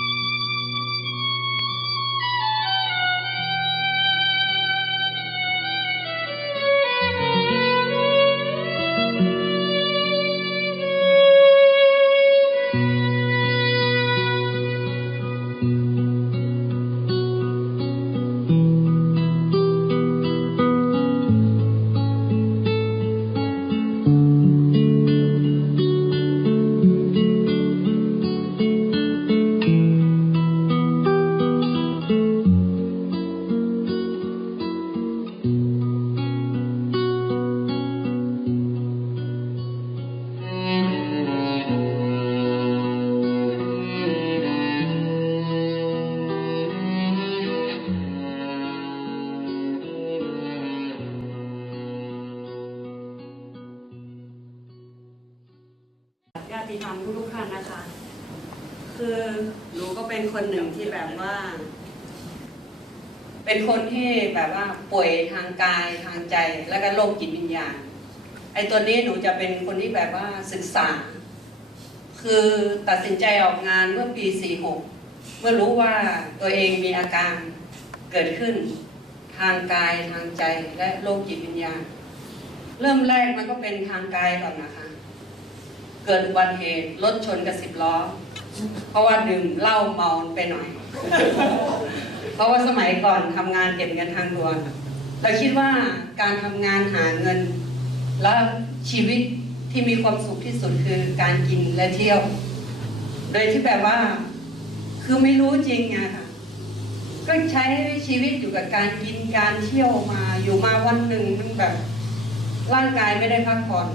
うん。 คนหนึ่งที่แบบว่า เป็นคนที่แบบว่าป่วยทางกายทางใจ แล้วก็โรคจิตวิญญาณไอ้ตัวนี้หนูจะเป็นคนที่แบบว่าศึกษา คือตัดสินใจออกงานเมื่อปี 46 เมื่อรู้ว่าตัวเองมีอาการเกิดขึ้นทางกายทางใจและโรคจิตวิญญาณ เริ่มแรกมันก็เป็นทางกายก่อนนะคะ เกิดอุบัติเหตุรถชนกับสิบล้อ เพราะว่าดื่มเหล้าเมาไปหน่อย เพราะว่าสมัยก่อนทำงานเก็บเงินทางด่วนเราคิดว่าการทำงานหาเงิน และชีวิตที่มีความสุขที่สุดคือการกินและเที่ยว โดยที่แบบว่า คือไม่รู้จริงอะค่ะก็ใช้ชีวิตอยู่กับการกินการเที่ยวมาอยู่มาวันหนึ่งมันแบบ ร่างกายไม่ได้พักผ่อน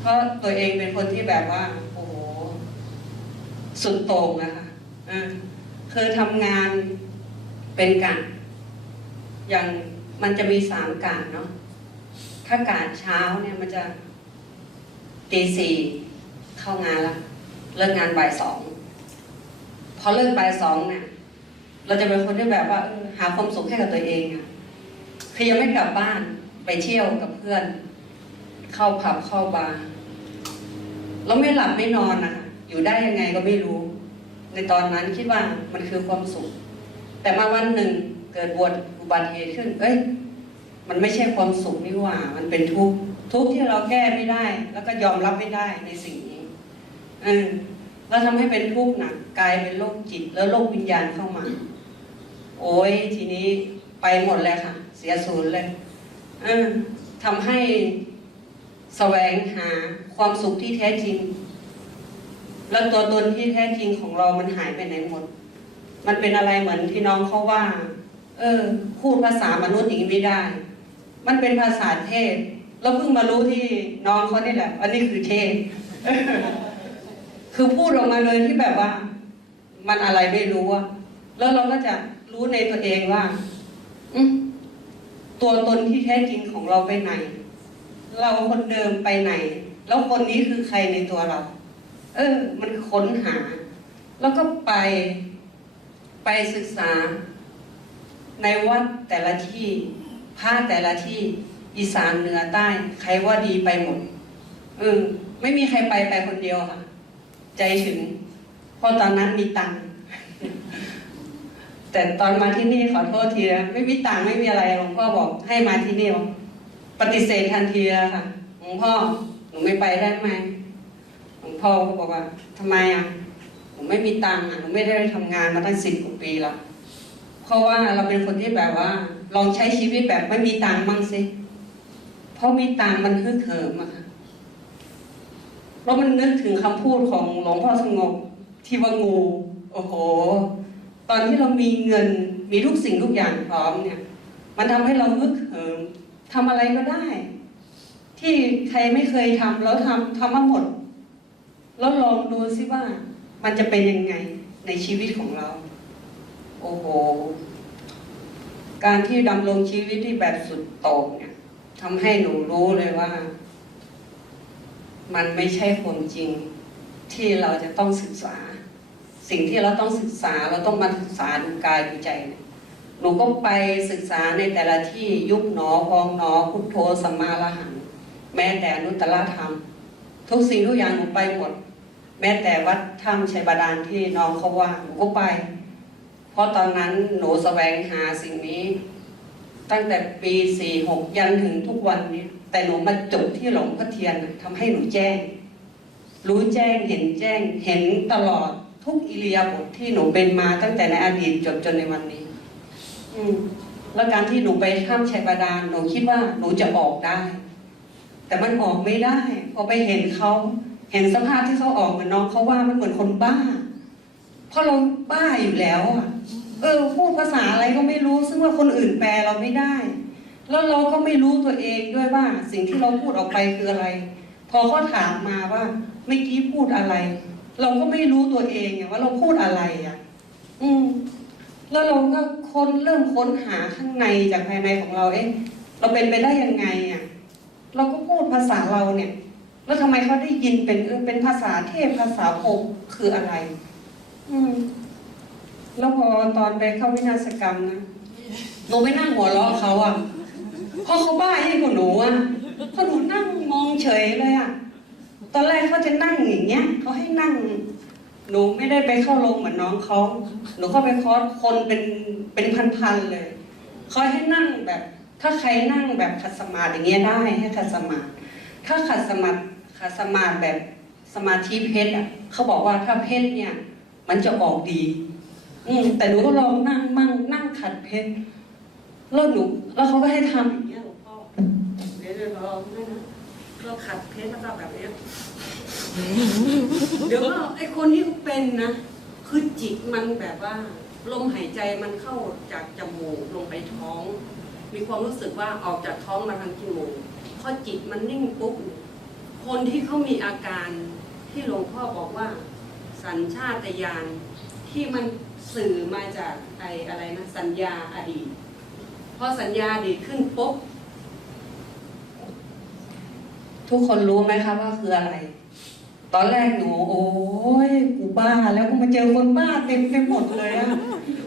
เพราะตัวเองเป็นคนที่แบบว่า สุดโต่งนะคะอ่าคือทำงานเป็นกะอย่างมันจะมีสามกะเนาะถ้ากะเช้าเนี่ยมันจะตีสี่เข้างานละเลิกงานบ่ายสองพอเลิกบ่ายสองเนี่ย เราจะเป็นคนที่แบบว่าหาความสุขให้กับตัวเองอะคือยังไม่กลับบ้านไปเที่ยวกับเพื่อน เข้าผับเข้าบาร์เราไม่หลับไม่นอนนะคะ อยู่ได้ยังไงก็ไม่รู้ ในตอนนั้นคิดว่ามันคือความสุข แต่มาวันหนึ่งเกิดบวชอุบัติเหตุขึ้น เอ้ย มันไม่ใช่ความสุขนี่หว่า มันเป็นทุกข์ทุกข์ที่เราแก้ไม่ได้ แล้วก็ยอมรับไม่ได้ในสิ่งนี้เออแล้วทำให้เป็นทุกข์หนักกลายเป็นโรคจิต แล้วโรควิญญาณเข้ามา โอ้ยทีนี้ไปหมดเลยค่ะ เสียศูนย์เลยเออทำให้แสวงหาความสุขที่แท้จริง แล้วตัวตนที่แท้จริงของเรามันหายไปไหนหมด มันเป็นอะไรเหมือนที่น้องเขาว่า เออพูดภาษามนุษย์อย่างนี้ไม่ได้ มันเป็นภาษาเทพเราเพิ่งมารู้ที่น้องเขานี่แหละอันนี้คือเทพคือพูดออกมาเลยที่แบบว่า มันอะไรไม่รู้อะแล้วเราก็จะรู้ในตัวเองว่าตัวตนที่แท้จริงของเราไปไหน เราคนเดิมไปไหน แล้วคนนี้คือใครในตัวเรา เออ มันค้นหา แล้วก็ไปไปศึกษา ในวัดแต่ละที่พระแต่ละที่อีสานเหนือใต้ ใครว่าดีไปหมดเออไม่มีใครไปไปคนเดียวค่ะ ใจถึงเพราะตอนนั้นมีตังค์แต่ตอนมาที่นี่ขอโทษทีนะไม่มีตังค์ไม่มีอะไรหลวงพ่อบอกให้มาที่นี่ปฏิเสธทันทีค่ะหลวงพ่อหนูไม่ไปได้ไหม งพ่อก็บอกว่าทำไมอะหนูไม่มีตังค์อะหนูไม่ได้ทำงานมาตั้งสิบกว่าปีแล้วเพราะว่าเราเป็นคนที่แบบว่า ลองใช้ชีวิตแบบไม่มีตังค์มั่งสิเพราะมีตังค์มันฮึกเหิมอะค่ะแล้วมันนึกถึงคำพูดของหลวงพ่อสงบที่ว่างูโอ้โห ตอนที่เรามีเงินมีทุกสิ่งทุกอย่างพร้อมเนี่ย มันทำให้เราฮึกเหิมทำอะไรก็ได้ ที่ใครไม่เคยทำแล้วทำทำมาหมด แล้วลองดูซิว่า มันจะเป็นยังไงในชีวิตของเรา โอ้โห การที่ดำรงชีวิตที่แบบสุดโต่งเนี่ยทำให้หนูรู้เลยว่า มันไม่ใช่ความจริงที่เราจะต้องศึกษา สิ่งที่เราต้องศึกษาเราต้องมาศึกษาดูกายดูใจเนี่ยหนูก็ไปศึกษาในแต่ละที่ยุบหนอพองหนอพุทโธสัมมาละหัง แม้แต่อนุตตรธรรม ทุกสิ่งทุกอย่างหนูไปหมด แม้แต่วัดถ้ำชัยบาดาลที่น้องเขาว่าหนูก็ไป เพราะตอนนั้นหนูแสวงหาสิ่งนี้ ตั้งแต่ปี46ยันถึงทุกวันนี้ แต่หนูมาจบที่หลวงพ่อเทียนทำให้หนูแจ้ง รู้แจ้งเห็นแจ้งเห็นตลอดทุกอิริยาบถที่หนูเป็นมาตั้งแต่ในอดีตจนจนในวันนี้ อืมแล้วการที่หนูไปข้ามชัยบาดาลหนูคิดว่าหนูจะออกได้ แต่มันออกไม่ได้ พอไปเห็นเขา เห็นสภาพที่เขาออกเหมือนน้องเขาว่ามันเหมือนคนบ้า เพราะเราบ้าอยู่แล้วอะเออพูดภาษาอะไรก็ไม่รู้ ซึ่งว่าคนอื่นแปลเราไม่ได้ แล้วเราก็ไม่รู้ตัวเองด้วยว่า สิ่งที่เราพูดออกไปคืออะไร พอเขาถามมาว่าเมื่อกี้พูดอะไร เราก็ไม่รู้ตัวเองว่าเราพูดอะไรอะ อืม แล้วเราก็ค้นเริ่มค้นหาข้างในจากภายในของเราเอ๊ะเราเป็นไปได้ยังไงอะ เราก็พูดภาษาเราเนี่ย แล้วทำไมเขาได้ยินเป็นเออเป็นภาษาเทพภาษาพรมคืออะไร อืม แล้วพอตอนไปเข้าวินาศกรรมนะหนูไปนั่งหัวเราะเขาอะเพราะเขาบ้ายิ่กว่าหนูอะเพราะหนูนั่งมองเฉยเลยอะตอนแรกเขาจะนั่งอย่างเงี้ยเขาให้นั่ง หนูไม่ได้ไปเข้าโรงเหมือนน้องเขาหนูเข้าไปคอร์สคนเป็นเป็นพันๆเลยเขาให้นั่งแบบ ถ้าใครนั่งแบบขัดสมาธิอย่างเงี้ยได้ให้ขัดสมาธิถ้าขัดสมาธิ ขัดสมาธิแบบสมาธิเพชรอะเขาบอกว่าถ้าเพชรเนี่ย มันจะออกดี อืมแต่หนูก็ลองนั่งมั่งนั่งขัดเพชรแล้วหนูแล้วเขาก็ให้ทำอย่างเงี้ยหลวงพ่อเดี๋ยวเดี๋ยวลองด้วยนะเราขัดเพชรแล้วก็แบบเนี้ยเดี๋ยวก็ไอคนที่เป็นนะคือจิตมันแบบว่าลมหายใจมันเข้าจากจมูกลงไปท้อง มีความรู้สึกว่าออกจากท้องมาทางจมูกพอจิตมันนิ่งปุ๊บ คนที่เขามีอาการที่หลวงพ่อบอกว่า สัญชาตญาณที่มันสื่อมาจากไออะไรนะสัญญาอดีตพอสัญญาอดีตขึ้นปุ๊บทุกคนรู้ไหมคะว่าคืออะไร ตอนแรกหนูโอ้ยกูบ้าแล้วกูมาเจอคนบ้าเต็มไปหมดเลยอะ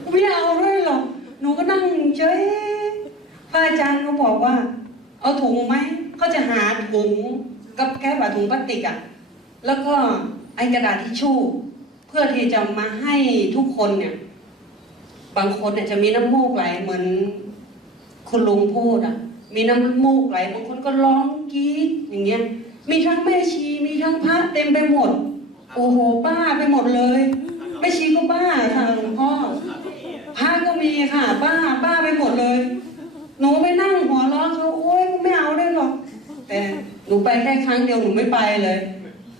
กูไม่เอาด้วยหรอกหนูก็นั่งเฉยพระอาจารย์เขาบอกว่า เอาถุงไหมเขาจะหาถุง กับแก้แบบถุงพลาสติกอะแล้วก็ไอ้กระดาษทิชชู่ เพื่อที่จะมาให้ทุกคนเนี่ย บางคนเนี่ยจะมีน้ำมูกไหลเหมือนคุณลุงพูดอะมีน้ำมูกไหลบางคนก็ร้องกรี๊ดอย่างเงี้ย มีทั้งแม่ชีมีทั้งพระเต็มไปหมด โอ้โหบ้าไปหมดเลยแม่ชีก็บ้าค่ะหลวงพ่อพระก็มีค่ะบ้าบ้าไปหมดเลย หนูไปนั่งหัวเราะเขาโอ๊ยไม่เอาได้หรอก แต่ หนูไปแค่ครั้งเดียวหนูไม่ไปเลย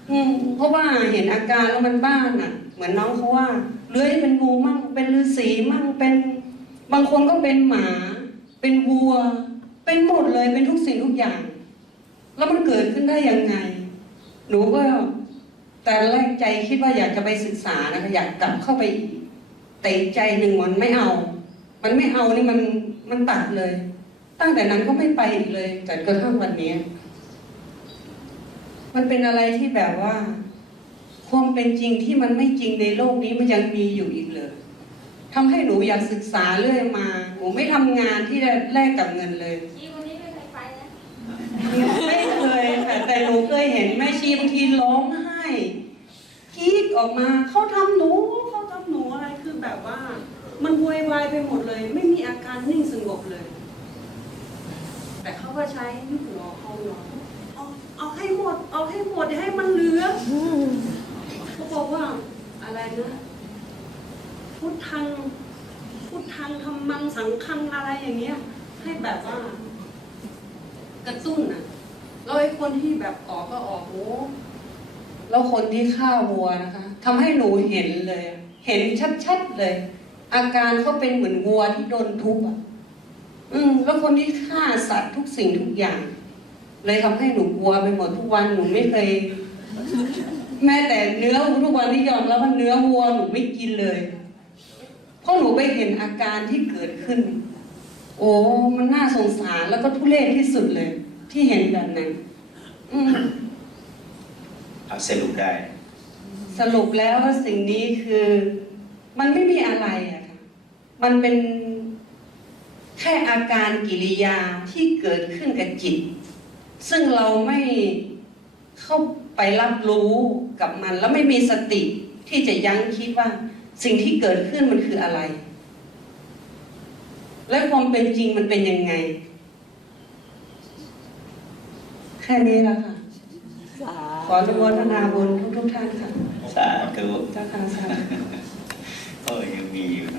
อืมเพราะว่าเห็นอาการแล้วมันบ้านอะ เหมือนน้องเขาว่าเลื้อยเป็นงูมั่งเป็นฤาษีมั่งเป็นบางคนก็เป็นหมา เป็นวัว เป็นหมดเลยเป็นทุกสิ่งทุกอย่าง แล้วมันเกิดขึ้นได้ยังไง หนูก็แต่แรกใจคิดว่าอยากจะไปศึกษานะคะอยากกลับเข้าไปอีกแต่อีกใจหนึ่งมันไม่เอา มันไม่เอานี่มันมันตัดเลย ตั้งแต่นั้นก็ไม่ไปอีกเลยจนกระทั่งวันนี้ มันเป็นอะไรที่แบบว่า ความเป็นจริงที่มันไม่จริงในโลกนี้มันยังมีอยู่อีกเลยทำให้หนูอยากศึกษาเรื่อยมา หนูไม่ทำงานที่ได้แลกกับเงินเลยชีวันนี้ไม่เคยไปนะไม่เคยค่ะแต่หนูเคยเห็นแม่ชีบางทีร้องไห้กรีดออกมา เขาทำหนูเขาทำหนูอะไรคือแบบว่า มันโวยวายไปหมดเลย ไม่มีอาการนิ่งสงบเลย แต่เขาก็ใช้ยุบหนอเอาหนอ เอาเอาให้หมด เอาให้หมดอย่าให้มันเหลือเขาบอกว่าอะไรนะพุทธังพุทธังธรรมังสังฆังอะไรอย่างเงี้ย ให้แบบว่ากระตุ้นอะแล้วไอ้คนที่แบบออกก็ออกโอ้แล้วคนที่ฆ่าวัวนะคะทำให้หนูเห็นเลย เห็นชัดๆเลย อาการเขาเป็นเหมือนวัวที่โดนทุบอะอืมแล้วคนที่ฆ่าสัตว์ทุกสิ่งทุกอย่าง เลยทำให้หนูกลัวไปหมดทุกวันหนูไม่เคย แม้แต่เนื้อทุกวันที่ยอมแล้วว่าเนื้อวัวหนูไม่กินเลย เพราะหนูไปเห็นอาการที่เกิดขึ้น โอ้มันน่าสงสารแล้วก็ทุเรศที่สุดเลย ที่เห็นแบบนั้นอืมเอาสรุปได้ สรุปแล้วว่าสิ่งนี้คือ มันไม่มีอะไรอะค่ะมันเป็นแค่อาการกิริยาที่เกิดขึ้นกับจิต ซึ่งเราไม่เข้าไปไปรับรู้กับมัน แล้วไม่มีสติที่จะยั้งคิดว่าสิ่งที่เกิดขึ้นมันคืออะไร และความเป็นจริงมันเป็นยังไง แค่นี้ละค่ะขออนุโมทนาบุญทุกๆท่านค่ะ สาธุเจ้าค่ะสาธุเออยังมีอยู่นะ